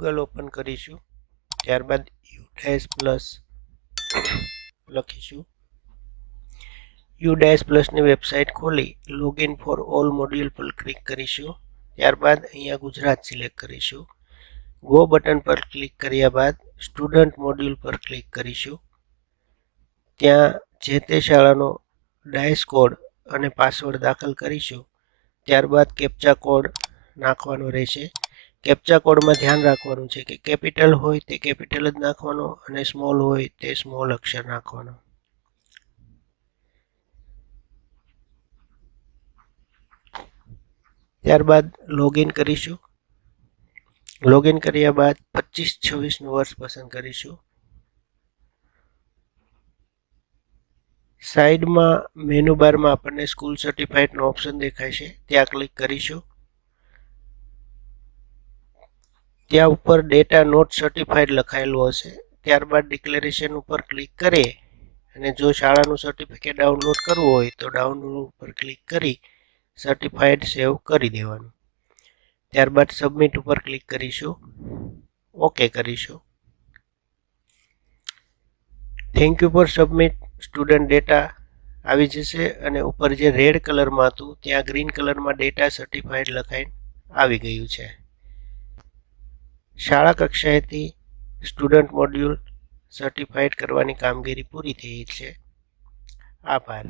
Google open કરીશું. ત્યારબાદ U++ લખીશું. U++ની વેબસાઇટ ખોલી લોગિન ફોર ઓલ મોડ્યુલ પર ક્લિક કરીશું. ત્યારબાદ અહીંયા ગુજરાત સિલેક્ટ કરીશું. ગો બટન પર ક્લિક કર્યા બાદ સ્ટુડન્ટ મોડ્યુલ પર ક્લિક કરીશું. ત્યાં જે તે શાળાનો ડાયસ કોડ અને પાસવર્ડ દાખલ કરીશું. ત્યારબાદ કેપ્ચા કોડ નાખવાનો રહેશે. કેપ્ચા કોડમાં ધ્યાન રાખવાનું છે કે કેપિટલ હોય તે કેપિટલ જ નાખવાનો અને સ્મોલ હોય તે સ્મોલ અક્ષર નાખવાનો. ત્યારબાદ લોગિન કરીશું. લોગિન કર્યા બાદ 25-26નું વર્ષ પસંદ કરીશું. સાઈડમાં મેનુ બારમાં આપણને સ્કૂલ સર્ટિફાઇડનો ઓપ્શન દેખાય છે, ત્યાં ક્લિક કરીશું. ત્યાં ઉપર ડેટા નોટ સર્ટિફાઇડ લખાયેલું હશે. ત્યારબાદ ડિક્લેરેશન ઉપર ક્લિક કરી અને જો શાળાનું સર્ટિફિકેટ ડાઉનલોડ કરવું હોય તો ડાઉનલોડ ઉપર ક્લિક કરી સર્ટિફાઇડ સેવ કરી દેવાનું. ત્યારબાદ સબમિટ ઉપર ક્લિક કરીશું. ઓકે કરીશું. Thank you for submit. Student data આવી જશે અને ઉપર જે રેડ કલરમાં હતું ત્યાં ગ્રીન કલરમાં ડેટા સર્ટિફાઇડ લખાઈને આવી ગયું છે. શાળા કક્ષાએથી સ્ટુડન્ટ મોડ્યુલ સર્ટિફાઇડ કરવાની કામગીરી પૂરી થઈ છે. આભાર.